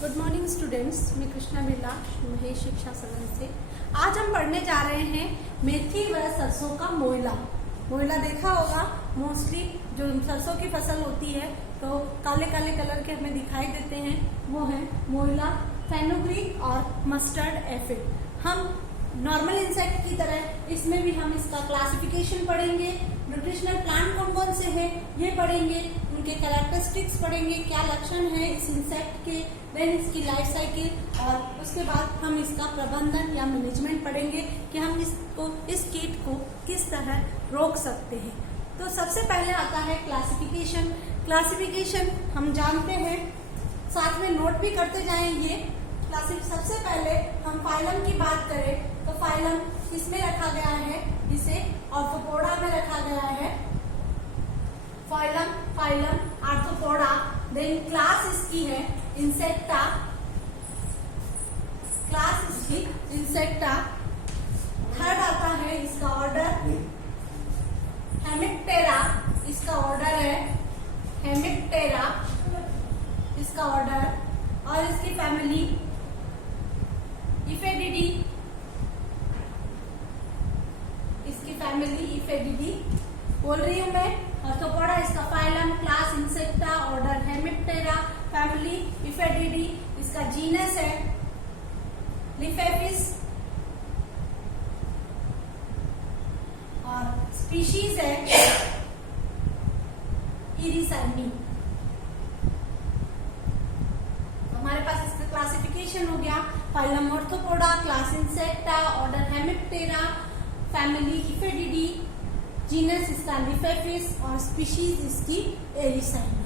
Good morning students, मैं कृष्णा बिरला महेश शिक्षा सदन से। आज हम पढ़ने जा रहे हैं मेथी व सरसों का मोइला। मोइला देखा होगा, मोस्टली जो सरसों की फसल होती है तो काले काले कलर के हमें दिखाई देते हैं, वो है मोइला, फेनुग्रीक और मस्टर्ड एफिड। हम नॉर्मल इंसेक्ट की तरह इसमें भी हम इसका क्लासिफिकेशन पढ़ेंगे, न्यूट्रिशनल प्लांट कौन कौन से हैं ये पढ़ेंगे, उनके कैरेक्टरिस्टिक्स पढ़ेंगे, क्या लक्षण है इस इंसेक्ट के, देन इसकी लाइफ साइकिल, और उसके बाद हम इसका प्रबंधन या मैनेजमेंट पढ़ेंगे कि हम इस कीट को किस तरह रोक सकते हैं। तो सबसे पहले आता है क्लासिफिकेशन। क्लासिफिकेशन हम जानते हैं, साथ में नोट भी करते जाएंगे। सबसे पहले हम फाइलम की बात करें तो फाइलम किसमें रखा गया है, इसे आर्थ्रोपोडा में रखा गया है। Phylum arthropoda. देन क्लास इसकी है इंसेक्टा, क्लास इसकी इंसेक्टा। थर्ड आता है इसका ऑर्डर हेमिप्टेरा, इसका ऑर्डर है हेमिप्टेरा, इसका ऑर्डर, और इसकी फैमिली इफेडिडी, इसकी फैमिली इफेडिडी बोल रही हूं मैं। आर्थ्रोपोडा इसका phylum, class Insecta, order Hemiptera, family Aphididae, इसका जीनस है लिफेफिस और स्पीशीज है इरिसाइनी। हमारे पास इसका क्लासिफिकेशन हो गया, phylum Arthropoda, class Insecta, order Hemiptera, family Aphididae, genus इसका लिफेफिस और स्पीशीज इसकी एरिसाइनी।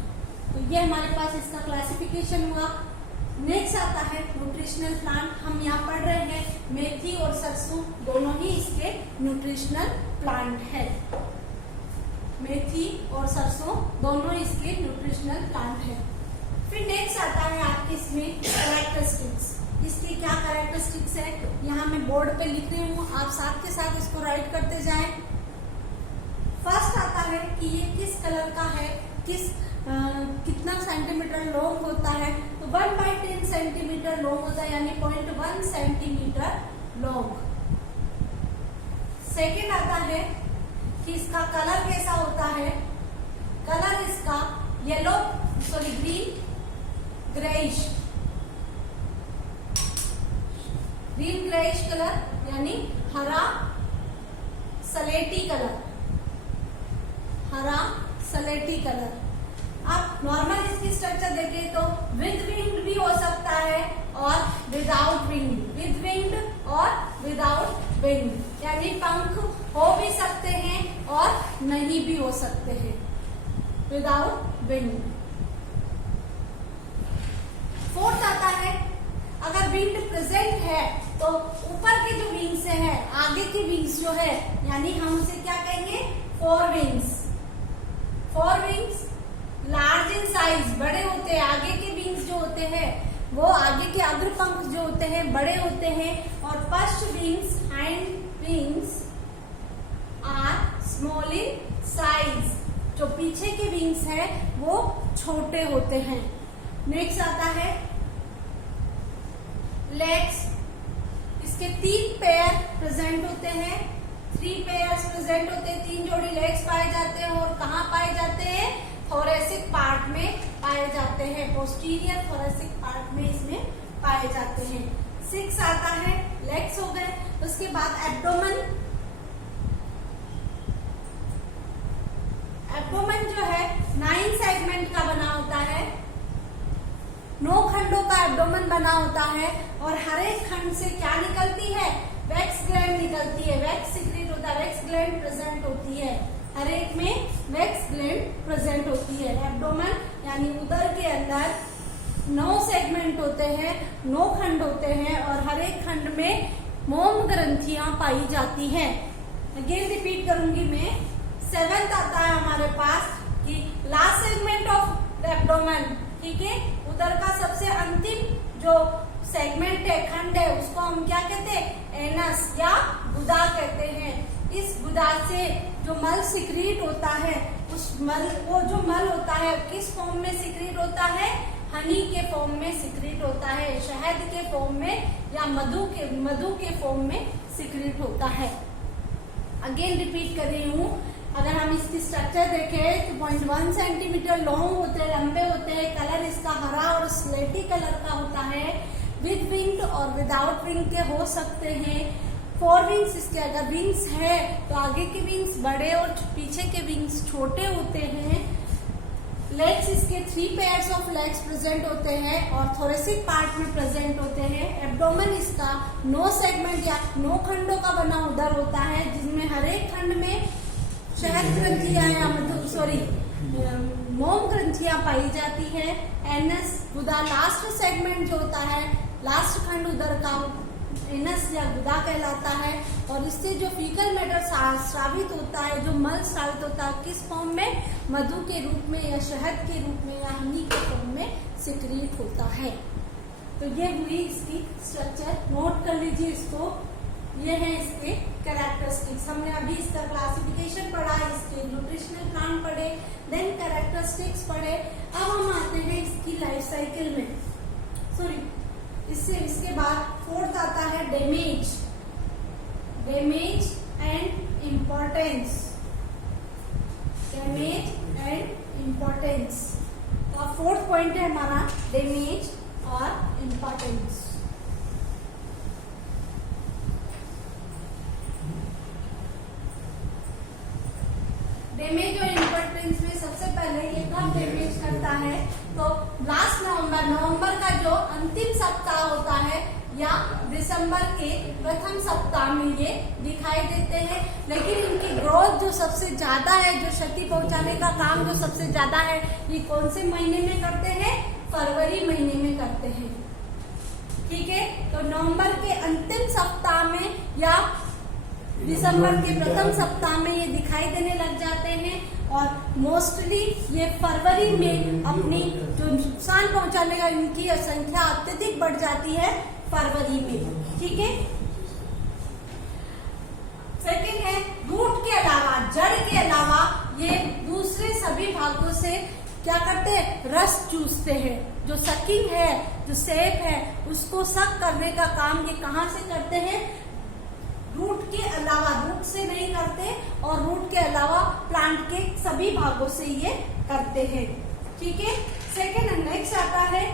तो ये हमारे पास इसका क्लासिफिकेशन हुआ। नेक्स्ट आता है न्यूट्रिशनल प्लांट। हम यहाँ पढ़ रहे हैं मेथी और सरसों दोनों ही इसके न्यूट्रिशनल प्लांट है। मेथी और सरसों दोनों इसके न्यूट्रिशनल प्लांट है। फिर नेक्स्ट आता है आपके इसमें कैरेक्टरिस्टिक्स। इसकी क्या कैरेक्टरिस्टिक्स है, यहाँ मैं बोर्ड पे लिख रही हूँ, आप साथ के साथ इसको राइट करते जाएं। फर्स्ट आता है कि ये किस कलर का है, कितना सेंटीमीटर लॉन्ग होता है, तो 1/10 सेंटीमीटर लॉन्ग होता है, यानी 0.1 सेंटीमीटर लॉन्ग। सेकेंड आता है कि इसका कलर कैसा होता है, कलर इसका ग्रीन ग्रेइश कलर, यानी हरा सलेटी कलर, हरा सलेटी कलर। आप नॉर्मल इसकी स्ट्रक्चर देखें तो विद विंग भी हो सकता है और विदाउट विंग, विद विंग और विदाउट विंग, यानी पंख हो भी सकते हैं और नहीं भी हो सकते हैं, विदाउट विंग। फोर्थ आता है अगर विंग प्रेजेंट है तो ऊपर के जो विंग्स है, आगे की विंग्स जो है, यानी हम उसे क्या कहेंगे, four wings. Four wings large in size, बड़े होते हैं। आगे के विंग्स जो होते हैं वो आगे के अग्र पंख जो होते हैं बड़े होते हैं, और first wings, hind wings are small in size. जो पीछे के विंग्स है वो छोटे होते हैं। नेक्स्ट आता है लेग्स। इसके 3 पेयर प्रेजेंट होते हैं, 3 पेयर्स प्रेजेंट होते हैं, 3 जोड़ी लेग्स पाए जाते हैं। और कहाँ पाए जाते हैं, थोरेसिक पार्ट में पाए जाते हैं, पोस्टीरियर थोरेसिक पार्ट में इसमें पाए जाते हैं। 6 आता है लेग्स हो गए। उसके बाद एब्डोमेन। एब्डोमेन जो है 9 सेगमेंट का बना होता है, 9 खंडों का एब्डोमेन बना होता है, और हर एक खंड से क्या निकलती है, वैक्स ग्लैंड निकलती है, वैक्स सीक्रेट होता है, वैक्स ग्लैंड प्रेजेंट होती है, हर एक में वैक्स ग्लैंड प्रेजेंट होती है। एब्डोमेन यानी उदर के अंदर 9 सेगमेंट होते हैं, 9 खंड होते हैं, और हर एक खंड में मोम ग्रंथियां पाई जाती हैं। अगेन रिपीट करूंगी मैं। 7th आता है हमारे पास कि लास्ट सेगमेंट ऑफ एब्डोमेन, ठीक है, उदर का सबसे अंतिम जो सेगमेंट है, खंड है, उसको हम क्या कहते हैं, एनस या गुदा कहते हैं। इस गुदा से जो मल सिक्रीट होता है, उस मल, वो जो मल होता है किस फॉर्म में सिक्रीट होता है, हनी के फॉर्म में सिक्रीट होता है, शहद के फॉर्म में या मधु के फॉर्म में सिक्रीट होता है। अगेन रिपीट कर रही हूँ, अगर हम इसकी स्ट्रक्चर देखें तो 0.1 सेंटीमीटर लॉन्ग होते हैं, लंबे होते हैं। कलर इसका हरा और स्लेटी कलर का होता है। विद विंग और विदाउट विंग के हो सकते हैं। 4 विंग्स इसके, अगर विंग्स है तो आगे के विंग्स बड़े और पीछे के विंग्स छोटे होते हैं। लेग्स इसके 3 पेयर्स ऑफ लेग्स प्रेजेंट होते हैं और थोरेसिक पार्ट में प्रेजेंट होते हैं। एब्डोमेन इसका 9 सेगमेंट या 9 खंडों का बना उदर होता है, जिसमें हर एक खंड में शहद ग्रंथियां या मोम ग्रंथियां पाई जाती है। एनस गुदा लास्ट सेगमेंट जो होता है, लास्ट खंड उदर का एनस या गुदा कहलाता है। और इससे जो फीकल मैटर स्रावित होता है, जो मल स्रावित होता है, किस फॉर्म में? मधु के रूप में या शहद के रूप में या हनी के फॉर्म में सिक्रीट होता है। तो ये हुई इसकी स्ट्रक्चर, नोट कर लीजिए इसको। ये है इसके कैरेक्टरिस्टिक्स। हमने अभी इसका क्लासिफिकेशन पढ़ा, इसके न्यूट्रिशनल प्लान पढ़े, देन कैरेक्टरिस्टिक्स पढ़े। अब हम आते हैं इसकी लाइफ साइकिल में। इसके बाद 4th आता है damage and importance. Damage and importance का 4th पॉइंट है हमारा डैमेज और इम्पोर्टेंस। डैमेज और इम्पोर्टेंस में सबसे पहले ये कब डैमेज करता है? तो लास्ट नवंबर का जो अंतिम सप्ताह होता है या दिसंबर के प्रथम सप्ताह में ये दिखाई देते हैं। लेकिन इनकी ग्रोथ जो सबसे ज्यादा है, जो क्षति पहुंचाने का काम जो सबसे ज्यादा है, ये कौन से महीने में करते हैं? फरवरी महीने में करते हैं। ठीक है, तो नवंबर के अंतिम सप्ताह में या दिसंबर के प्रथम सप्ताह में ये दिखाई देने लग जाते हैं और मोस्टली ये फरवरी में अपनी जो नुकसान पहुंचाने का इनकी संख्या अत्यधिक बढ़ जाती है फरवरी में। ठीक है, सेकेंड है रूट के अलावा, जड़ के अलावा ये दूसरे सभी भागों से क्या करते हैं? रस चूसते हैं। जो सकिंग है, जो सेप है, उसको सक करने का काम ये कहाँ से करते हैं? रूट के अलावा, रूट से नहीं करते और रूट के अलावा प्लांट के सभी भागों से ये करते हैं। ठीक है, सेकेंड नेक्स्ट आता है,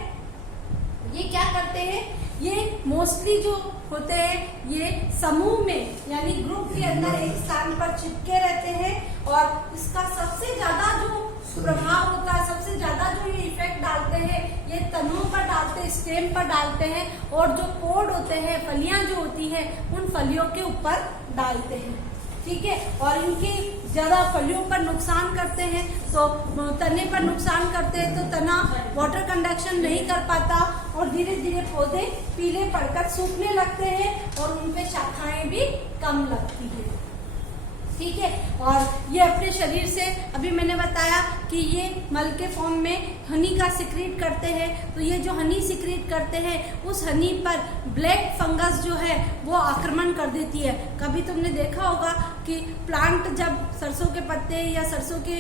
ये क्या करते हैं? ये मोस्टली जो होते हैं ये समूह में यानी ग्रुप के अंदर एक स्थान पर चिपके रहते हैं और इसका सबसे ज्यादा जो प्रभाव होता है, सबसे ज्यादा जो ये इफेक्ट डालते हैं, ये तनों पर डालते हैं, स्टेम पर डालते हैं और जो पोड होते हैं, फलियां जो होती है, उन फलियों के ऊपर डालते हैं। ठीक है, और इनकी ज्यादा फलियों पर नुकसान करते हैं, तो तने पर नुकसान करते हैं तो तना वाटर कंडक्शन नहीं कर पाता और धीरे धीरे पौधे पीले पड़कर सूखने लगते हैं और उनपे शाखाएं भी कम लगती है। ठीक है, और ये अपने शरीर से, अभी मैंने बताया कि ये मल के फॉर्म में हनी का सिक्रीट करते हैं, तो ये जो हनी सिक्रीट करते हैं उस हनी पर ब्लैक फंगस जो है वो आक्रमण कर देती है। कभी तुमने देखा होगा कि प्लांट जब सरसों के पत्ते या सरसों के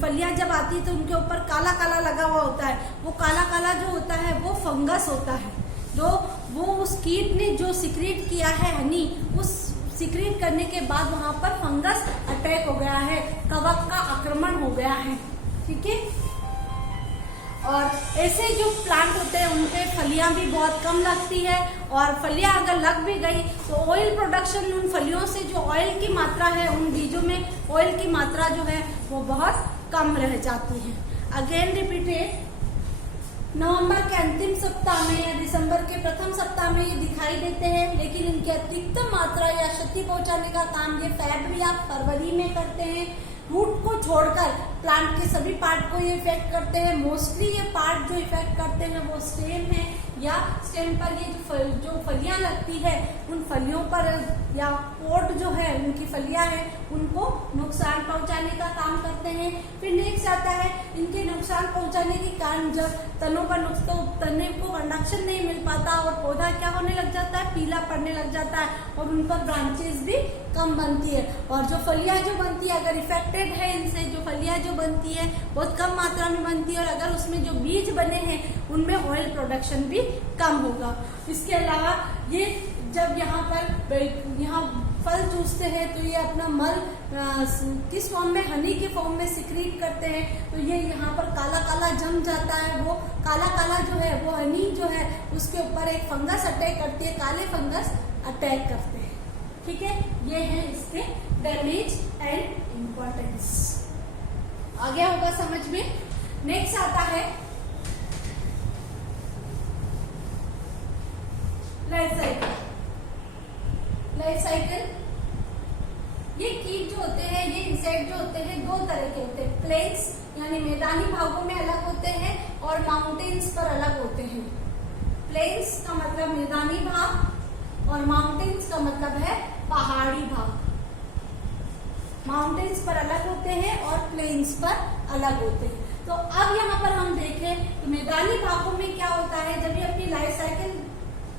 फलियां जब आती है तो उनके ऊपर काला काला लगा हुआ होता है। वो काला काला जो होता है वो फंगस होता है, जो वो उस कीट ने जो सिक्रीट किया है हनी, उस सिक्रीट करने के बाद वहां पर फंगस अटैक हो गया है, कवक का आक्रमण हो गया है। ठीक है, और ऐसे जो प्लांट होते हैं उनके फलियां भी बहुत कम लगती है और फलियां अगर लग भी गई तो ऑयल प्रोडक्शन, उन फलियों से जो ऑयल की मात्रा है, उन बीजों में ऑयल की मात्रा जो है वो बहुत कम रह जाती है। अगेन रिपीटेड, नवंबर के अंतिम सप्ताह में या दिसंबर के प्रथम सप्ताह में ये दिखाई देते हैं, लेकिन इनकी अधिकतम मात्रा या क्षति पहुंचाने का काम ये फरवरी या फरवरी में करते हैं। रूट को छोड़कर प्लांट के सभी पार्ट को ये इफेक्ट करते हैं। मोस्टली ये पार्ट जो इफेक्ट करते हैं वो स्टेम है या स्टेम पर ये जो फलियां लगती है उन फलियों पर या पोट जो है, उनकी फलियां हैं, उनको नुकसान पहुंचाने का काम करते हैं। फिर नेक्स्ट आता है, इनके नुकसान पहुंचाने के कारण जब तनों का तने को कंडक्शन नहीं मिल पाता और पौधा क्या होने लग जाता है, पीला पड़ने लग जाता है और उन पर ब्रांचेस भी कम बनती है। और जो फलियां जो बनती है, अगर इफेक्टेड है इनसे, जो फलियां जो बनती है बहुत कम मात्रा में बनती है और अगर उसमें जो बीज बने हैं उनमें ऑयल प्रोडक्शन भी कम होगा। इसके अलावा ये जब यहाँ फल चूसते हैं तो ये अपना मल किस फॉर्म में, हनी के फॉर्म में सिक्रीट करते हैं। तो ये यहाँ पर काला काला जम जाता है, वो काला काला जो है वो हनी जो है उसके ऊपर एक फंगस अटैक करती है, काले फंगस अटैक करते हैं। ठीक है, ये है इसके डैमेज एंड इम्पोर्टेंस। आ गया होगा समझ में। नेक्स्ट आता है लाइफ साइकिल। लाइफ साइकिल, ये कीट जो होते हैं, ये इंसेक्ट जो होते हैं, दो तरह के होते हैं। प्लेन्स यानी मैदानी भागों में अलग होते हैं और माउंटेन्स पर अलग होते हैं। प्लेन्स का मतलब मैदानी भाग और माउंटेन्स का मतलब है पहाड़ी भाग। माउंटेन्स पर अलग होते हैं और प्लेन्स पर अलग होते हैं। तो अब यहाँ पर हम देखें तो मैदानी भागों में क्या होता है, जब ये अपनी लाइफ साइकिल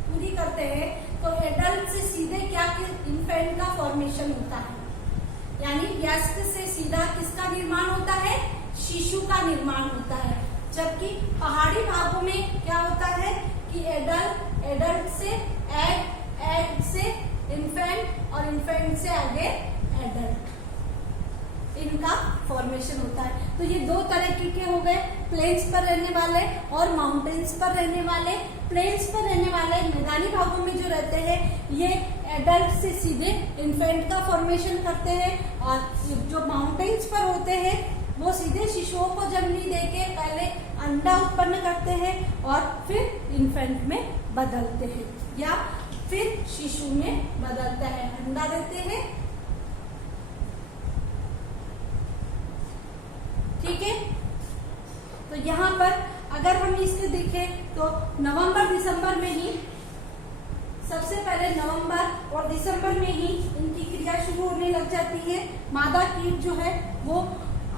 पूरी करते हैं तो एडल्ट से सीधे क्या इन्फेंट का फॉर्मेशन होता है, यानी वयस्क से सीधा किसका निर्माण होता है, शिशु का निर्माण होता है। जबकि पहाड़ी भागों में क्या होता है कि एडल्ट से एग से इन्फेंट और इन्फेंट से आगे एडल्ट, इनका फॉर्मेशन होता है। तो ये दो तरह के हो गए, प्लेन्स पर रहने वाले और माउंटेन्स पर रहने वाले। प्लेन्स पर रहने वाले मैदानी भागों में जो रहते हैं ये एडल्ट से सीधे इन्फेंट का फॉर्मेशन करते हैं और जो माउंटेन्स पर होते हैं वो सीधे शिशुओं को जन्म देके पहले अंडा उत्पन्न करते हैं और फिर इन्फेंट में बदलते हैं या फिर शिशु में बदलता है, अंडा देते हैं। ठीक है, तो यहाँ पर अगर हम इसके देखें तो नवंबर दिसंबर में ही, सबसे पहले नवंबर और दिसंबर में ही इनकी क्रिया शुरू होने लग जाती है। मादा कीट जो है वो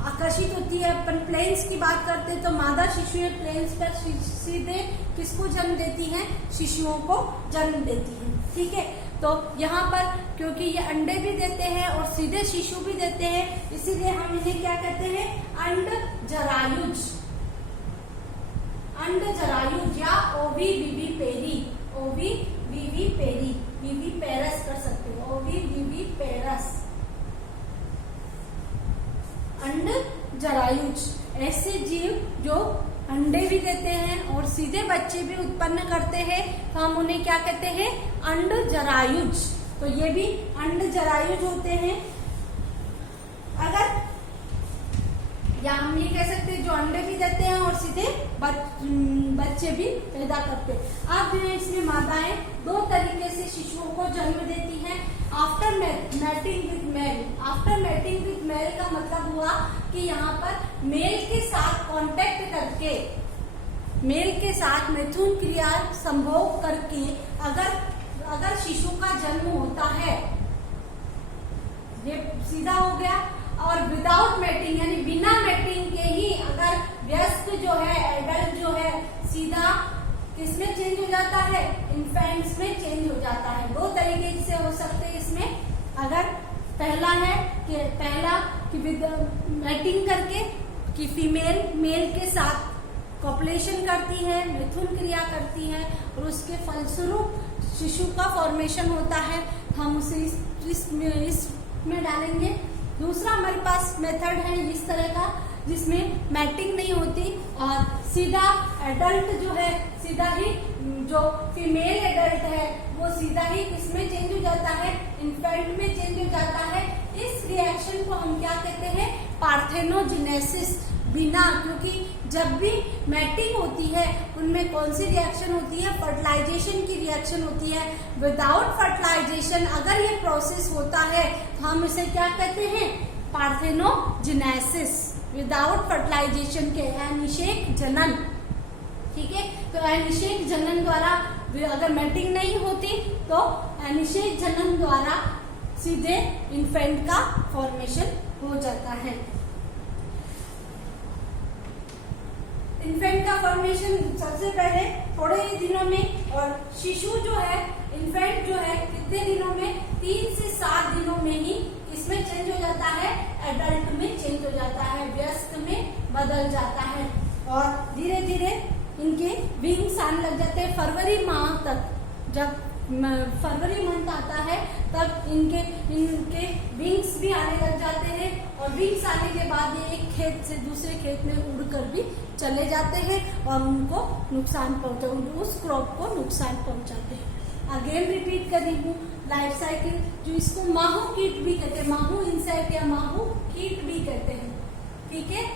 आकर्षित होती है। अपन प्लेन्स की बात करते हैं तो मादा शिशुएं प्लेन्स पर सीधे किसको जन्म देती हैं, शिशुओं को जन्म देती हैं। ठीक है, तो यहाँ पर क्योंकि ये अंडे भी देते हैं और सीधे शिशु भी देते हैं, इसीलिए हम इन्हें क्या कहते हैं, अंडजरायुज। अंडजरायुज या ओविविविपेरी, ओविविविपेरी, विविपेरस कर सकते हो, ओविविविपेरस, अंडजरायुज। ऐसे जीव जो अंडे भी देते हैं और सीधे बच्चे भी उत्पन्न करते हैं, तो हम उन्हें क्या कहते हैं, अंडजरायुज। तो ये भी अंडजरायुज होते हैं। अगर या हम ये कह सकते हैं जो अंडे भी देते हैं और सीधे बच्चे भी पैदा करते हैं। अब जो है इसमें मादाएं दो तरीके से शिशुओं को जन्म देती हैं। After mating with male. After mating with male का मतलब हुआ कि यहाँ पर मेल के साथ कांटेक्ट करके, मेल के साथ मैथुन क्रिया संभोग करके अगर शिशु का जन्म होता है, ये सीधा हो गया। और विदाउट मैटिंग यानी बिना मैटिंग के ही अगर वयस्क जो है, एडल्ट जो है, सीधा किसमें चेंज हो जाता है, इन्फेंट्स में चेंज हो जाता है। दो तरीके से हो सकते हैं इसमें। अगर पहला है कि विद मैटिंग करके कि फीमेल मेल के साथ कॉपुलेशन करती है, मिथुन क्रिया करती है और उसके फलस्वरूप शिशु का फॉर्मेशन होता है, हम उसे इसमें डालेंगे। दूसरा हमारे पास मेथड है इस तरह का जिसमें मैटिंग नहीं होती और सीधा एडल्ट जो है, सीधा ही जो फीमेल एडल्ट है वो सीधा ही किसमें चेंज हो जाता है, इन्फेंट में चेंज हो जाता है। इस रिएक्शन को हम क्या कहते हैं, पार्थेनोजेनेसिस। बिना, क्योंकि जब भी मैटिंग होती है उनमें कौन सी रिएक्शन होती है, फर्टिलाइजेशन की रिएक्शन होती है। विदाउट फर्टिलाइजेशन अगर ये प्रोसेस होता है तो हम इसे क्या कहते हैं, पार्थेनोजेनेसिस। विदाउट फर्टिलाइजेशन के अनिषेक जनन। ठीक है, तो अनिषेक जनन द्वारा अगर मैटिंग नहीं होती तो अनिषेक जनन द्वारा सीधे इन्फेंट का फॉर्मेशन हो जाता है। इन्फेंट का फॉर्मेशन सबसे पहले थोड़े ही दिनों में, और शिशु जो है, इन्फेंट जो है, कितने दिनों में, 3 से 7 दिनों में ही इसमें चेंज हो जाता है, एडल्ट में चेंज हो जाता है, वयस्क में बदल जाता है। और धीरे धीरे इनके विंग्स आने लग जाते हैं। फरवरी माह तक, जब फरवरी मंथ आता है तब इनके विंग्स भी आने लग जाते हैं, और विंग्स आने के बाद ये एक खेत से दूसरे खेत में उड़कर भी चले जाते हैं और उनको नुकसान उस क्रॉप को नुकसान पहुंचाते हैं। अगेन रिपीट कर रही हूँ, लाइफ साइकिल, जो इसको माहू कीट भी कहते हैं, माहू इंसेक्ट या माहू कीट भी कहते हैं, ठीक है।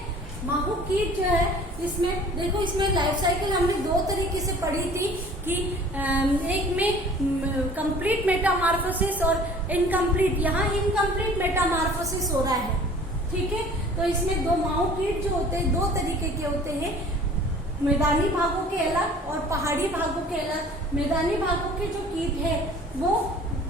माहू कीट जो है, इसमें देखो, इसमें लाइफ साइकिल हमने 2 तरीके से पढ़ी थी कि एक में कंप्लीट मेटामॉर्फोसिस और इनकम्प्लीट, यहाँ इनकम्प्लीट मेटामॉर्फोसिस हो रहा है, ठीक है। तो इसमें 2 माहू कीट जो होते हैं 2 तरीके के होते हैं, मैदानी भागों के अलग और पहाड़ी भागों के अलग। मैदानी भागों के जो कीट है वो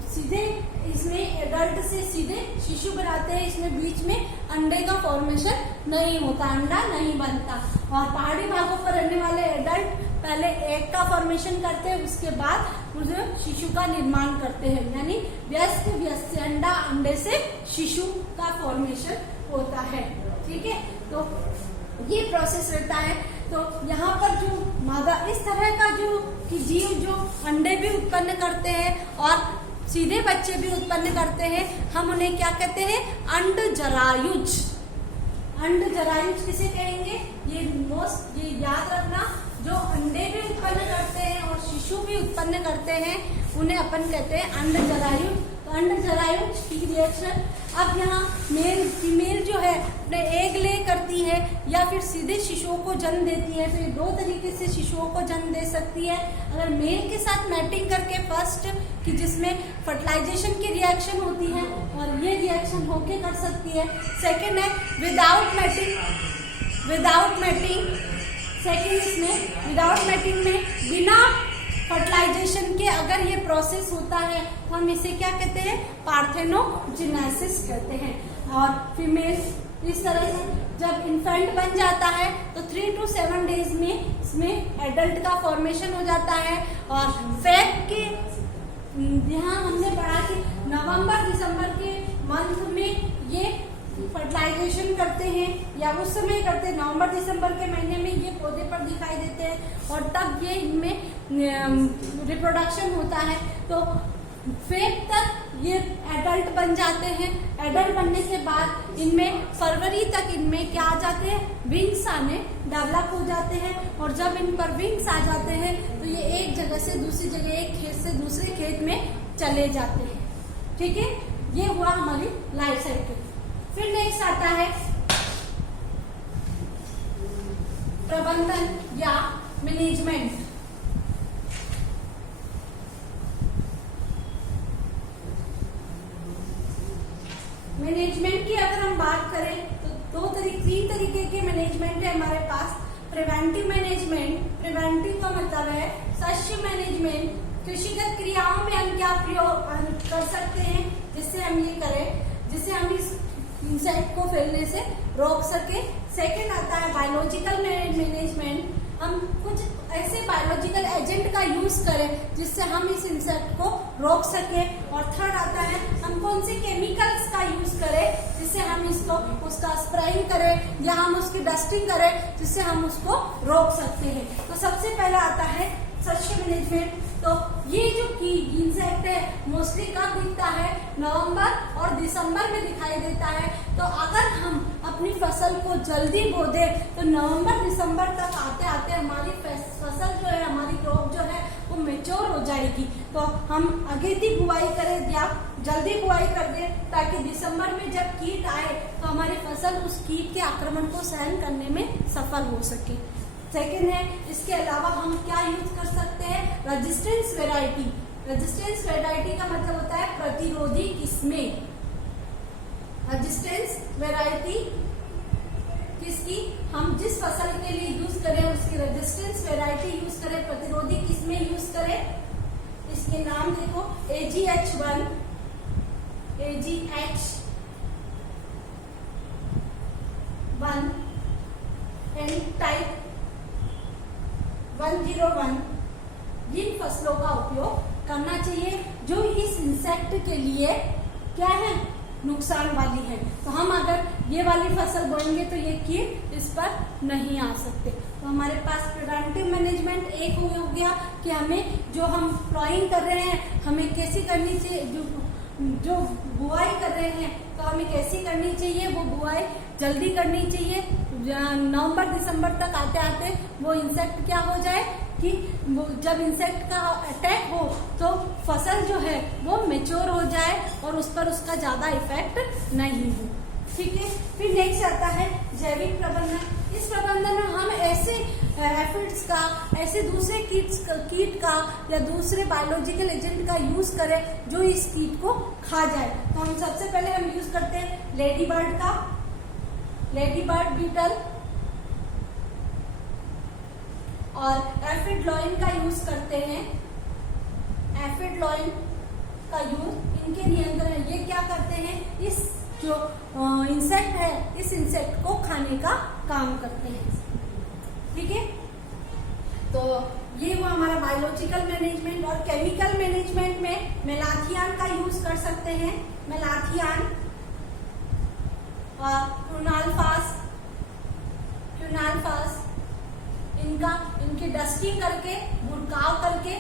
सीधे इसमें एडल्ट से सीधे शिशु बनाते हैं, इसमें बीच में अंडे का फॉर्मेशन नहीं होता, अंडा नहीं बनता। और पहाड़ी भागों पर रहने वाले एडल्ट पहले एग का फॉर्मेशन करते हैं, उसके बाद उस शिशु का निर्माण करते हैं, यानी वयस्क से अंडा, अंडे से शिशु का फॉर्मेशन होता है, ठीक है। तो ये प्रोसेस रहता है। तो यहाँ पर जो मादा इस तरह का जो कि जीव जो अंडे भी उत्पन्न करते हैं और सीधे बच्चे भी उत्पन्न करते हैं, हम उन्हें क्या कहते हैं, अंडजरायुज। अंडजरायुज किसे कहेंगे, ये याद रखना, जो अंडे भी उत्पन्न करते हैं और शिशु भी उत्पन्न करते हैं उन्हें अपन कहते हैं अंडजरायुज। तो अंडजरायुज की रिएक्शन, अब यहाँ मेल फीमेल जो है अपने एग ले करती है या फिर सीधे शिशुओं को जन्म देती है। तो ये 2 तरीके से शिशुओं को जन्म दे सकती है। अगर मेल के साथ मैटिंग करके फर्स्ट, कि जिसमें फर्टिलाइजेशन की रिएक्शन होती है और ये रिएक्शन होके कर सकती है। सेकेंड है विदाउट मैटिंग, सेकेंड इसमें विदाउट मैटिंग में बिना फर्टिलाइजेशन के अगर ये प्रोसेस होता है तो हम इसे क्या कहते हैं, पार्थेनोजेनेसिस कहते हैं। और फीमेल इस तरह से जब इन्फेंट बन जाता है तो 3 to 7 डेज में इसमें एडल्ट का फॉर्मेशन हो जाता है। और फेब के यहाँ हमने पढ़ा कि नवंबर दिसंबर के मंथ में ये फर्टिलाइजेशन करते हैं, या उस समय करते हैं, नवंबर दिसंबर के महीने में ये पौधे पर दिखाई देते हैं और तब ये इनमें रिप्रोडक्शन होता है। तो फेब तक ये एडल्ट बन जाते हैं। एडल्ट बनने के बाद इनमें फरवरी तक इनमें क्या आ जाते हैं, विंग्स आने डेवलप हो जाते हैं। और जब इन पर विंग्स आ जाते हैं तो ये एक जगह से दूसरी जगह, एक खेत से दूसरे खेत में चले जाते हैं, ठीक है। ये हुआ हमारी लाइफ साइकिल। फिर नेक्स्ट आता है प्रबंधन या मैनेजमेंट। मैनेजमेंट की अगर हम बात करें तो 3 तरीके के मैनेजमेंट है हमारे पास। प्रिवेंटिव मैनेजमेंट, प्रिवेंटिव का मतलब है शस्य मैनेजमेंट, कृषिगत क्रियाओं में हम क्या प्रयोग कर सकते हैं जिससे हम ये करें, जिससे हम इस इंसेक्ट को फैलने से रोक सके। सेकेंड आता है बायोलॉजिकल मैनेजमेंट, हम कुछ ऐसे बायोलॉजिकल एजेंट का यूज करें जिससे हम इस इंसेक्ट को रोक सके। और थर्ड आता है हम कौन से केमिकल्स का यूज करें जिससे हम इसको उसका स्प्रेइंग करें या हम उसकी डस्टिंग करें जिससे हम उसको रोक सकते हैं। तो सबसे पहला आता है शस्य मैनेजमेंट। तो ये जो की इंसेक्ट है मोस्टली कब दिखता है, नवंबर और दिसंबर में दिखाई देता है। तो अगर हम अपनी फसल को जल्दी बो दे तो नवंबर दिसंबर तक आते आते हमारी फसल जो है, हमारी क्रॉप जो है वो मेच्योर हो जाएगी। तो हम अगेती बुआई करें या जल्दी बुआई कर दें ताकि दिसंबर में जब कीट आए तो हमारी फसल उस कीट के आक्रमण को सहन करने में सफल हो सके। सेकेंड है, इसके अलावा हम क्या यूज कर सकते हैं, रेजिस्टेंस वेराइटी। रेजिस्टेंस वेराइटी का मतलब होता है प्रतिरोधी किस्में। रेजिस्टेंस वेराइटी किसकी, हम जिस फसल के लिए यूज करें उसकी रेजिस्टेंस वेराइटी यूज करें, प्रतिरोधी किस्में यूज करें। इसके नाम देखो AGH1, AGH1 एंड टाइप 101 इन फसलों का उपयोग करना चाहिए जो इस इंसेक्ट के लिए क्या है, नुकसान वाली है। तो हम अगर ये वाली फसल बोएंगे तो ये कीट इस पर नहीं आ सकते। तो हमारे पास प्रिवेंटिव मैनेजमेंट एक हो गया कि हमें जो हम प्लॉइंग कर रहे हैं हमें कैसी करनी चाहिए, जो बुआई कर रहे हैं तो हमें कैसी करनी चाहिए, वो बुआई जल्दी करनी चाहिए। नवंबर दिसंबर तक आते आते वो इंसेक्ट क्या हो जाए कि जब इंसेक्ट का अटैक हो तो फसल जो है वो मेच्योर हो जाए और उस पर उसका ज्यादा इफेक्ट नहीं हो। ठीक है, फिर नेक्स्ट आता है जैविक प्रबंधन। इस प्रबंधन में हम ऐसे एफिड्स का, ऐसे दूसरे कीट का या दूसरे बायोलॉजिकल एजेंट का यूज करें जो इस कीट को खा जाए। तो हम सबसे पहले हम यूज करते हैं लेडी बर्ड बीटल और एफिड लॉइन का यूज करते हैं। एफिड लॉइन का यूज इनके नियंत्रण, ये क्या करते हैं, इस जो इंसेक्ट है इस इंसेक्ट को खाने का काम करते हैं। ठीक है, तो ये वो हमारा बायोलॉजिकल मैनेजमेंट। और केमिकल मैनेजमेंट में मेलाथियान का यूज कर सकते हैं, मेलाथियान और क्यूनाल्फास इनकी डस्टिंग करके, भुड़काव करके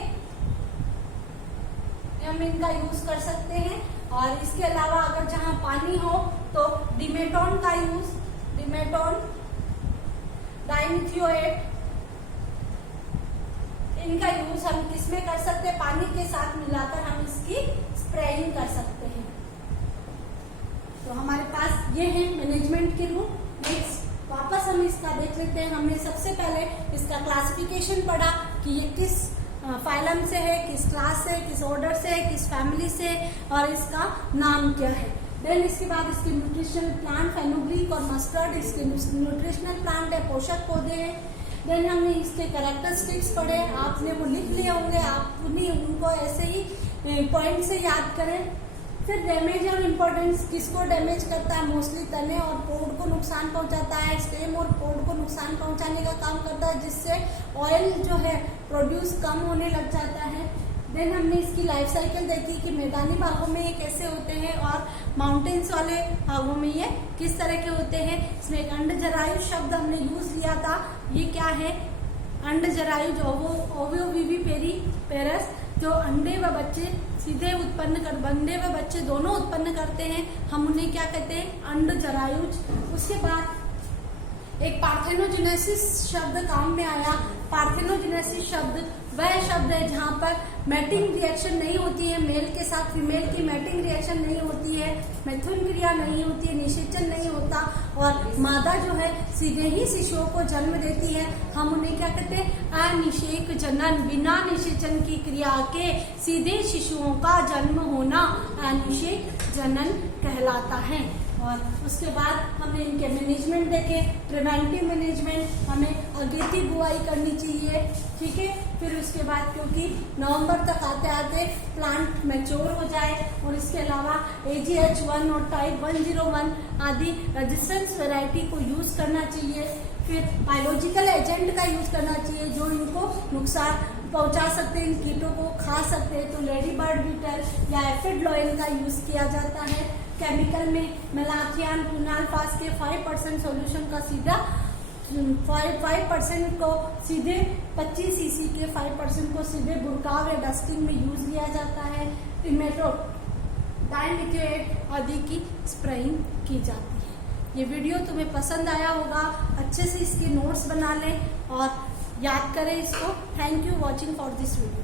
हम इनका यूज कर सकते हैं। और इसके अलावा अगर जहां पानी हो तो डिमेटोन का यूज, डिमेटोन डाइमिथियोएट, इनका यूज हम किसमें कर सकते हैं, पानी के साथ मिलाकर हम इसकी स्प्रेइंग कर सकते हैं। तो हमारे पास ये है मैनेजमेंट के रूल। नेक्स्ट वापस हम इसका देख लेते हैं। हमने सबसे पहले इसका क्लासिफिकेशन पढ़ा कि ये किस फाइलम से है, किस क्लास से, किस ऑर्डर से है, किस फैमिली से और इसका नाम क्या है। देन इसके बाद इसके न्यूट्रिशनल प्लांट फेनुग्रीक और मस्टर्ड इसके न्यूट्रिशनल प्लांट है, पोषक पौधे हैं। देन हमने इसके कैरेक्टरिस्टिक्स पढ़े, आपने वो लिख लिए होंगे, आप उन्हीं उनको ऐसे ही पॉइंट से याद करें। फिर डैमेज और इम्पोर्टेंस, किसको डैमेज करता है, मोस्टली तने और पोड को नुकसान पहुंचाता है, स्टेम और पोड को नुकसान पहुंचाने का काम करता है जिससे ऑयल जो है प्रोड्यूस कम होने लग जाता है। देन हमने इसकी लाइफ साइकिल देखी कि मैदानी भागों में ये कैसे होते हैं और माउंटेन्स वाले भागों में ये किस तरह के होते हैं। इसमें एक अंडजरायु शब्द हमने यूज लिया था, ये क्या है, अंडजरायु जो ओवियोविविपेरस जो अंडे व बच्चे सीधे अंडे व बच्चे दोनों उत्पन्न करते हैं, हम उन्हें क्या कहते हैं, अंडजरायुज। उसके बाद एक पार्थेनोजेनेसिस शब्द काम में आया। पार्थेनोजेनेसिस शब्द वह शब्द है जहाँ पर मैटिंग रिएक्शन नहीं होती है, मेल के साथ फीमेल की मैटिंग रिएक्शन नहीं होती है, मैथुन क्रिया नहीं होती है, निषेचन नहीं होता और मादा जो है सीधे ही शिशुओं को जन्म देती है। हम उन्हें क्या कहते हैं, अनिषेक जनन, बिना निषेचन की क्रिया के सीधे शिशुओं का जन्म होना अनिषेक जनन कहलाता है। और उसके बाद हमने इनके मैनेजमेंट देखे। प्रिवेंटिव मैनेजमेंट, हमें अगेती बुआई करनी चाहिए। ठीक है, फिर उसके बाद क्योंकि नवंबर तक आते आते प्लांट मैच्योर हो जाए और इसके अलावा AGH1 और टाइप 101 आदि रेजिस्टेंस वैरायटी को यूज करना चाहिए। फिर बायोलॉजिकल एजेंट का यूज करना चाहिए जो इनको नुकसान पहुंचा सकते हैं, इन कीटों को खा सकते हैं। तो लेडी बर्ड बीटल या एफिड लॉइन का यूज किया जाता है। केमिकल में मेलाथियान, क्यूनाल्फास के 5% सॉल्यूशन का सीधा 5% को सीधे 25 cc के 5% को सीधे बुड़काव या डस्टिंग में यूज लिया जाता है। डाइमिथियोएट आदि की स्प्रेइंग की जाती है। ये वीडियो तुम्हें पसंद आया होगा, अच्छे से इसके नोट्स बना लें और याद करें इसको। Thank you watching for this video.